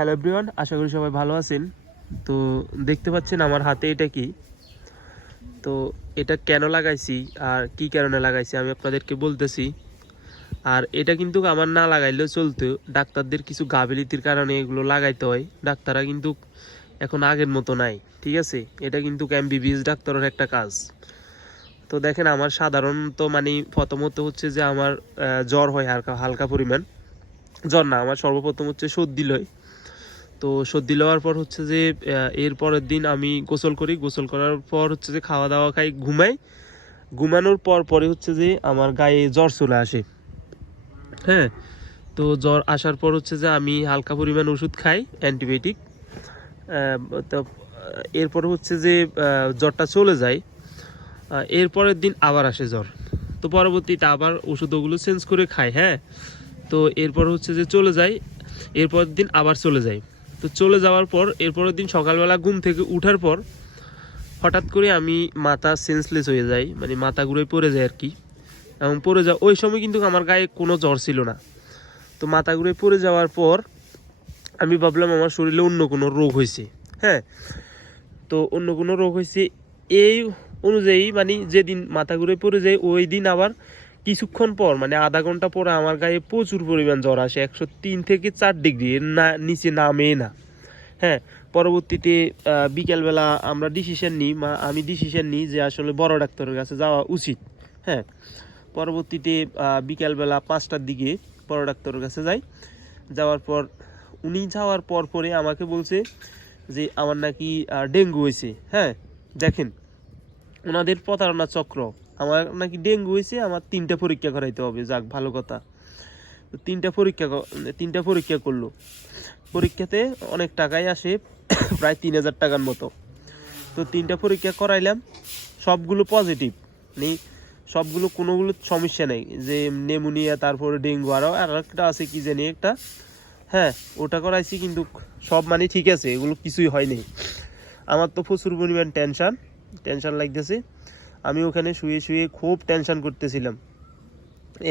Hello everyone, আশা করি সবাই ভালো আছেন। তো দেখতে পাচ্ছেন আমার হাতে এটা কি, তো এটা কেন লাগাইছি আর কি কারণে লাগাইছি আমি আপনাদেরকে বলতেছি। আর এটা কিন্তু আমার না লাগাইলেও চলতো, ডাক্তারদের কিছু গাফিলতির কারণে এগুলো লাগাইতে হয়। ডাক্তাররা কিন্তু এখন আগের মতো নাই, ঠিক আছে। এটা কিন্তু এমবিবিএস ডাক্তারের একটা কাজ। তো দেখেন, আমার সাধারণত মানে প্রথমত হচ্ছে যে আমার জ্বর হয় হালকা হালকা পরিমাণ। জ্বর না, আমার সর্বপ্রথম হচ্ছে সর্দি লয়। তো সর্দি লওয়ার পর হচ্ছে যে এর পরের দিন আমি গোসল করি, গোসল করার পর হচ্ছে যে খাওয়া দাওয়া খাই, ঘুমাই। ঘুমানোর পর পরে হচ্ছে যে আমার গায়ে জ্বর চলে আসে। হ্যাঁ, তো জ্বর আসার পর হচ্ছে যে আমি হালকা পরিমাণ ওষুধ খাই, অ্যান্টিবায়োটিক। তো এরপর হচ্ছে যে জ্বরটা চলে যায়। এরপরের দিন আবার আসে জ্বর। তো পরবর্তীতে আবার ওষুধ ওগুলো চেঞ্জ করে খাই। হ্যাঁ, তো এরপর হচ্ছে যে চলে যায়, এরপরের দিন আবার চলে যায়। তো চলে যাওয়ার পর এরপরের দিন সকালবেলা ঘুম থেকে উঠার পর হঠাৎ করে আমি মাথা সেন্সলেস হয়ে যাই, মানে মাথা ঘুরে পড়ে যায় আর কি। এবং পড়ে যাওয়া ওই সময় কিন্তু আমার গায়ে কোনো জ্বর ছিল না। তো মাথা ঘুরে পড়ে যাওয়ার পর আমি ভাবলাম আমার শরীরে অন্য কোনো রোগ হয়েছে। হ্যাঁ, তো অন্য কোনো রোগ হয়েছে এই অনুযায়ী, মানে যেদিন মাথা ঘুরে পড়ে যায় ওই দিন আবার কিছুক্ষণ পর, মানে আধা ঘন্টা পরে আমার গায়ে প্রচুর পরিমাণ জ্বর আসে, 103 থেকে 4 ডিগ্রি, এর না নিচে নামে না। হ্যাঁ, পরবর্তীতে বিকেলবেলা আমরা ডিসিশন নিই, আমি ডিসিশন নিই যে আসলে বড় ডাক্তারের কাছে যাওয়া উচিত। হ্যাঁ, পরবর্তীতে বিকেলবেলা 5টার দিকে বড় ডাক্তারের কাছে যাই। যাওয়ার পর উনি যাওয়ার পর পরে আমাকে বলছে যে আমার নাকি ডেঙ্গু হয়েছে। হ্যাঁ, দেখেন ওনাদের প্রতারণা চক্র। আমার নাকি ডেঙ্গু হয়েছে, আমার 3টা পরীক্ষা করাইতে হবে। যাক, ভালো কথা। তো 3টা পরীক্ষা করলো। পরীক্ষাতে অনেক টাকাই আসে, প্রায় 3000 টাকার মতো। তো 3টা পরীক্ষা করাইলাম, সবগুলো পজিটিভ, মানে সবগুলো কোনোগুলো সমস্যা নেই। যে নেমোনিয়া, তারপরে ডেঙ্গু, আর একটা আছে কি জানি একটা। হ্যাঁ, ওটা করাইছি, কিন্তু সব মানে ঠিক আছে, এগুলো কিছুই হয়নি। আমার তো প্রচুর পরিমাণ টেনশন লাগতেছে। আমি ওখানে শুয়ে শুয়ে খুব টেনশন করতেছিলাম।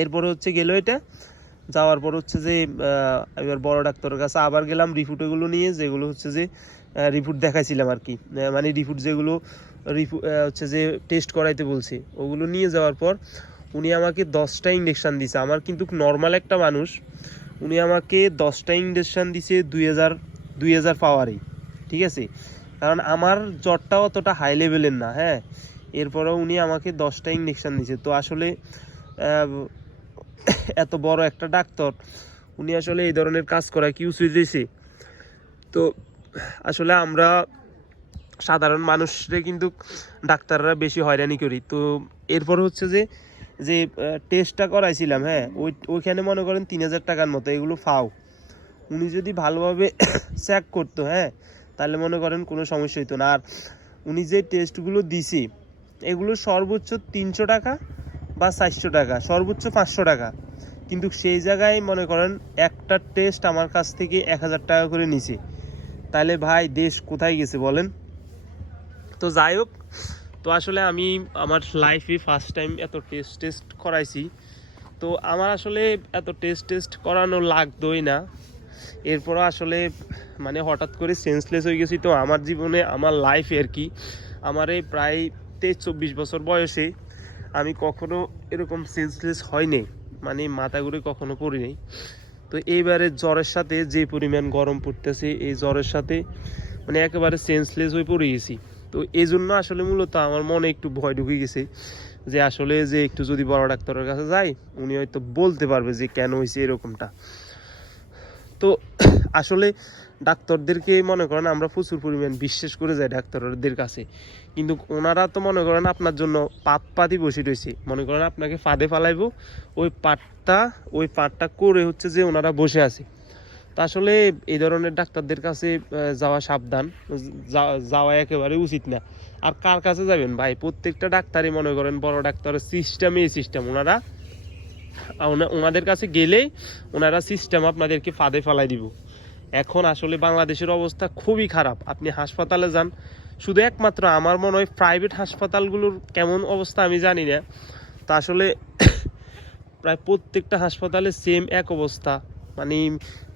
এরপরে হচ্ছে গেল এটা, যাওয়ার পর হচ্ছে যে এবার বড় ডাক্তারের কাছে আবার গেলাম রিপোর্ট এগুলো নিয়ে, যেগুলো হচ্ছে যে রিপোর্ট দেখাইছিলাম আর কি। মানে রিপোর্ট যেগুলো হচ্ছে যে টেস্ট করাইতে বলছে, ওগুলো নিয়ে যাওয়ার পর উনি আমাকে 10টা ইঞ্জেকশান দিছে। আমার কিন্তু নর্মাল একটা মানুষ, উনি আমাকে 10টা ইঞ্জেকশান দিছে 2000 পাওয়ারে, ঠিক আছে। কারণ আমার জ্বরটা অতটা হাই লেভেলের না। হ্যাঁ, এরপরেও উনি আমাকে 10টা ইঞ্জেকশান দিছে। তো আসলে এত বড় একটা ডাক্তার, উনি আসলে এই ধরনের কাজ করা কি উচিত হয়েছে? তো আসলে আমরা সাধারণ মানুষরে কিন্তু ডাক্তাররা বেশি হয়রানি করি। তো এরপর হচ্ছে যে যে টেস্টটা করাইছিলাম, হ্যাঁ, ওইখানে মনে করেন 3000 টাকার মতো, এগুলো ফাও। উনি যদি ভালোভাবে চেক করতো, হ্যাঁ, তাহলে মনে করেন কোনো সমস্যা হতো না। আর উনি যে টেস্টগুলো দিছে, এগুলো সর্বোচ্চ 300 টাকা বা 400 টাকা, সর্বোচ্চ 500 টাকা। কিন্তু সেই জায়গায় মনে করেন একটা টেস্ট আমার কাছ থেকে 1000 টাকা করে নিছে। তাহলে ভাই দেশ কোথায় গেছে বলেন? তো যাই হোক, তো আসলে আমি আমার লাইফে ফার্স্ট টাইম এত টেস্ট করাইছি। তো আমার আসলে এত টেস্ট করানো লাগতোই না। এরপরও আসলে মানে হঠাৎ করে সেন্সলেস হয়ে গেছি। তো আমার জীবনে, আমার লাইফে আর কি, আমার এই প্রায় 23-24 বছর বয়সে আমি কখনো এরকম সেন্সলেস হয়নি, মানে মাথা ঘুরে কখনো পড়িনি। তো এইবারে জ্বরের সাথে যে পরিমাণ গরম পড়তেছে, এই জ্বরের সাথে মানে একেবারে সেন্সলেস হয়ে পড়ে গেছি। তো এই জন্য আসলে মূলত আমার মনে একটু ভয় ঢুকে গেছে যে আসলে যে একটু যদি বড় ডাক্তারের কাছে যাই, উনি হয়তো বলতে পারবে যে কেন হয়েছে এরকমটা। তো আসলে ডাক্তারদেরকে মনে করেন আমরা প্রচুর পরিমাণ বিশ্বাস করে যাই ডাক্তারদের কাছে, কিন্তু ওনারা তো মনে করেন আপনার জন্য পাতি বসে রয়েছে। মনে করেন আপনাকে ফাঁদে ফালাইবো, ওই পাটটা করে হচ্ছে যে ওনারা বসে আছে। তা আসলে এই ধরনের ডাক্তারদের কাছে যাওয়া সাবধান, যাওয়া একেবারে উচিত না। আর কার কাছে যাবেন ভাই? প্রত্যেকটা ডাক্তারই মনে করেন বড় ডাক্তারের সিস্টেম, ওনাদের কাছে গেলেই ওনারা সিস্টেম আপনাদেরকে ফাঁদে ফেলাই দিব। এখন আসলে বাংলাদেশের অবস্থা খুবই খারাপ। আপনি হাসপাতালে যান, শুধু একমাত্র আমার মনে হয় প্রাইভেট হাসপাতালগুলোর কেমন অবস্থা আমি জানি না। তা আসলে প্রায় প্রত্যেকটা হাসপাতালে সেম এক অবস্থা। মানে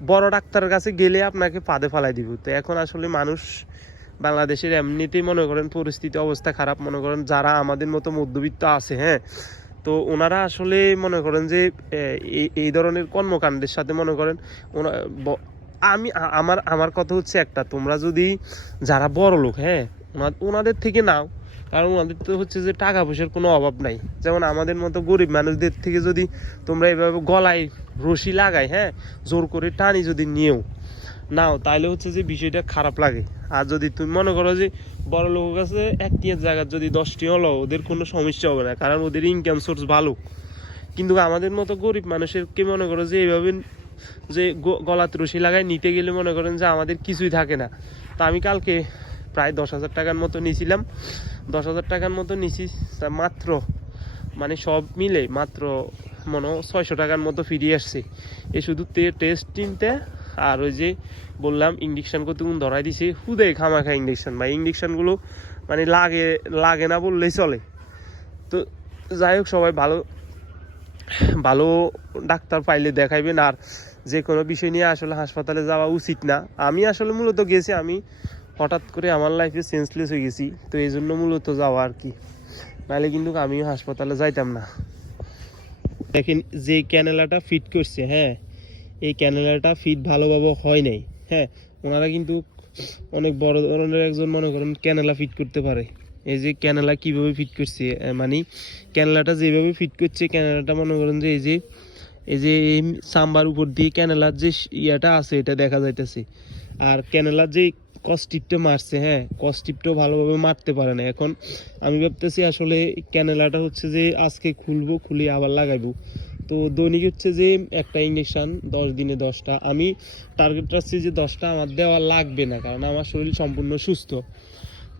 বড় ডাক্তারের কাছে গেলে আপনাকে ফাঁদে ফালাই দিব। তো এখন আসলে মানুষ বাংলাদেশের এমনিতেই মনে করেন পরিস্থিতি অবস্থা খারাপ, মনে করেন যারা আমাদের মতো মধ্যবিত্ত আছে, হ্যাঁ, তো ওনারা আসলে মনে করেন যে এই ধরনের কর্মকাণ্ডের সাথে মনে করেন আমি আমার আমার কথা হচ্ছে একটা, তোমরা যদি যারা বড় লোক, হ্যাঁ, ওনাদের থেকে নাও, কারণ ওনাদের তো হচ্ছে যে টাকা পয়সার কোনো অভাব নাই। যেমন আমাদের মতো গরিব মানুষদের থেকে যদি তোমরা এভাবে গলায় রশি লাগাই, হ্যাঁ, জোর করে টানি যদি নাও, তাহলে হচ্ছে যে বিষয়টা খারাপ লাগে। আর যদি তুমি মনে করো যে বড় লোকের কাছে একটির জায়গায় যদি 10টি হলো, ওদের কোনো সমস্যা হবে না, কারণ ওদের ইনকাম সোর্স ভালো। কিন্তু আমাদের মতো গরিব মানুষেরকে মনে করো যে এইভাবে যে গলাতে রশি লাগায় নিতে গেলে মনে করেন যে আমাদের কিছুই থাকে না। তো আমি কালকে প্রায় 10,000 টাকার মতো নিয়েছিলাম, 10,000 টাকার মতো নিছি, মাত্র মানে সব মিলে মাত্র মনে 600 টাকার মতো ফিরিয়ে আসছে। এ শুধু টেস্ট কিনতে আর ওই যে বললাম ইঞ্জেকশন করতে ধরাই দিছে, হুদে খামাখা ইঞ্জেকশন, বা ইঞ্জেকশনগুলো মানে লাগে না বললেই চলে। তো যাই হোক, সবাই ভালো ভালো ডাক্তার পাইলে দেখাইবেন। আর যে কোনো বিষয় নিয়ে আসলে হাসপাতালে যাওয়া উচিত না। আমি আসলে মূলত গেছি, আমি হঠাৎ করে আমার লাইফে সেন্সলেস হয়ে গেছি, তো এই জন্য মূলত যাওয়া আর কি, নাহলে কিন্তু আমিও হাসপাতালে যাইতাম না। দেখেন যে ক্যানেলাটা ফিট করছে, হ্যাঁ, এই ক্যানেলাটা ফিট ভালোভাবে হয় নাই, হ্যাঁ, ওনারা কিন্তু অনেক বড় ধরনের একজন মনে করেন ক্যানেলা ফিট করতে পারে। এই যে ক্যানেলা কিভাবে ফিট করছে, মানে ক্যানেলাটা যেভাবে ফিট করছে, ক্যানেলাটা মনে করেন যে এই যে এই সাম্বার উপর দিয়ে ক্যানেলার যে ইয়াটা আছে এটা দেখা যাইতেছে। আর ক্যানেলার যে কস্টিপটা মারছে, হ্যাঁ, কস্টিপটাও ভালোভাবে মারতে পারে না। এখন আমি ভাবতেছি আসলে ক্যানেলাটা হচ্ছে যে আজকে খুলে আবার লাগাইবো। তো দৈনিক হচ্ছে যে একটা ইঞ্জেকশন 10 দিনে 10টা, আমি টার্গেট রাখছি যে 10টা আমার দেওয়া লাগবে না, কারণ আমার শরীর সম্পূর্ণ সুস্থ।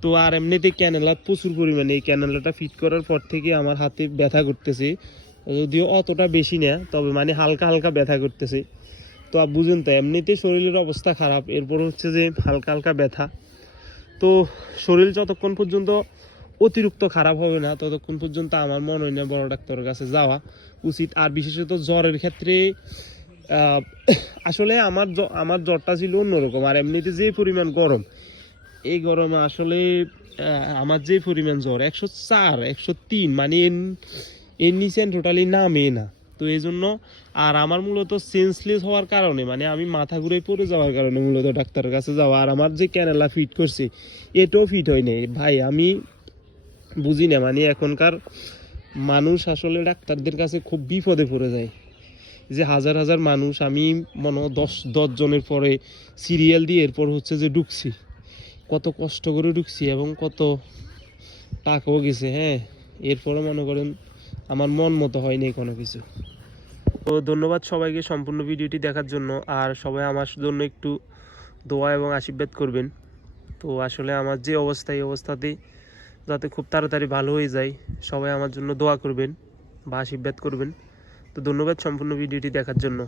তো আর এমনিতে ক্যানেলা প্রচুর পরিমাণে, এই ক্যানেলাটা ফিট করার পর থেকে আমার হাতে ব্যথা করতেছে, যদিও অতটা বেশি না, তবে মানে হালকা হালকা ব্যথা করতেছে। তো বুঝুন, তো এমনিতে শরীরের অবস্থা খারাপ, এরপর হচ্ছে যে হালকা হালকা ব্যথা। তো শরীর যতক্ষণ পর্যন্ত অতিরিক্ত খারাপ হবে না, ততক্ষণ পর্যন্ত আমার মনে হয় না বড় ডাক্তারের কাছে যাওয়া উচিত। আর বিশেষত জ্বরের ক্ষেত্রে আসলে আমার জ্বরটা ছিল অন্যরকম। আর এমনিতে যে পরিমাণ গরম, এই গরমে আসলে আমার যে পরিমাণ জ্বর 104 103, মানে এর নিচে টোটালি নামে না। তো এই জন্য, আর আমার মূলত সেন্সলেস হওয়ার কারণে, মানে আমি মাথা ঘুরে পড়ে যাওয়ার কারণে মূলত ডাক্তারের কাছে যাওয়া। আর আমার যে ক্যানেলা ফিট করছে এটাও ফিট হয় নাই ভাই। আমি বুঝি না, মানে এখনকার মানুষ আসলে ডাক্তারদের কাছে খুব বিপদে পড়ে যায়। যে হাজার হাজার মানুষ, আমি মনে 10 জনের পরে সিরিয়াল দিয়ে এরপর হচ্ছে যে ঢুকছি, কত কষ্ট করে ঢুকছি এবং কত টাকাও গেছে, হ্যাঁ, এরপরে মনে করেন আমার মন মতো হয়নি কোনো কিছু। তো ধন্যবাদ সবাইকে সম্পূর্ণ ভিডিওটি দেখার জন্য। আর সবাই আমার জন্য একটু দোয়া এবং আশীর্বাদ করবেন। তো আসলে আমার যে অবস্থা, এই অবস্থাতেই যাতে খুব তাড়াতাড়ি ভালো হয়ে যায়, সবাই আমার জন্য দোয়া করবেন বা আশীর্বাদ করবেন। তো ধন্যবাদ সম্পূর্ণ ভিডিওটি দেখার জন্য।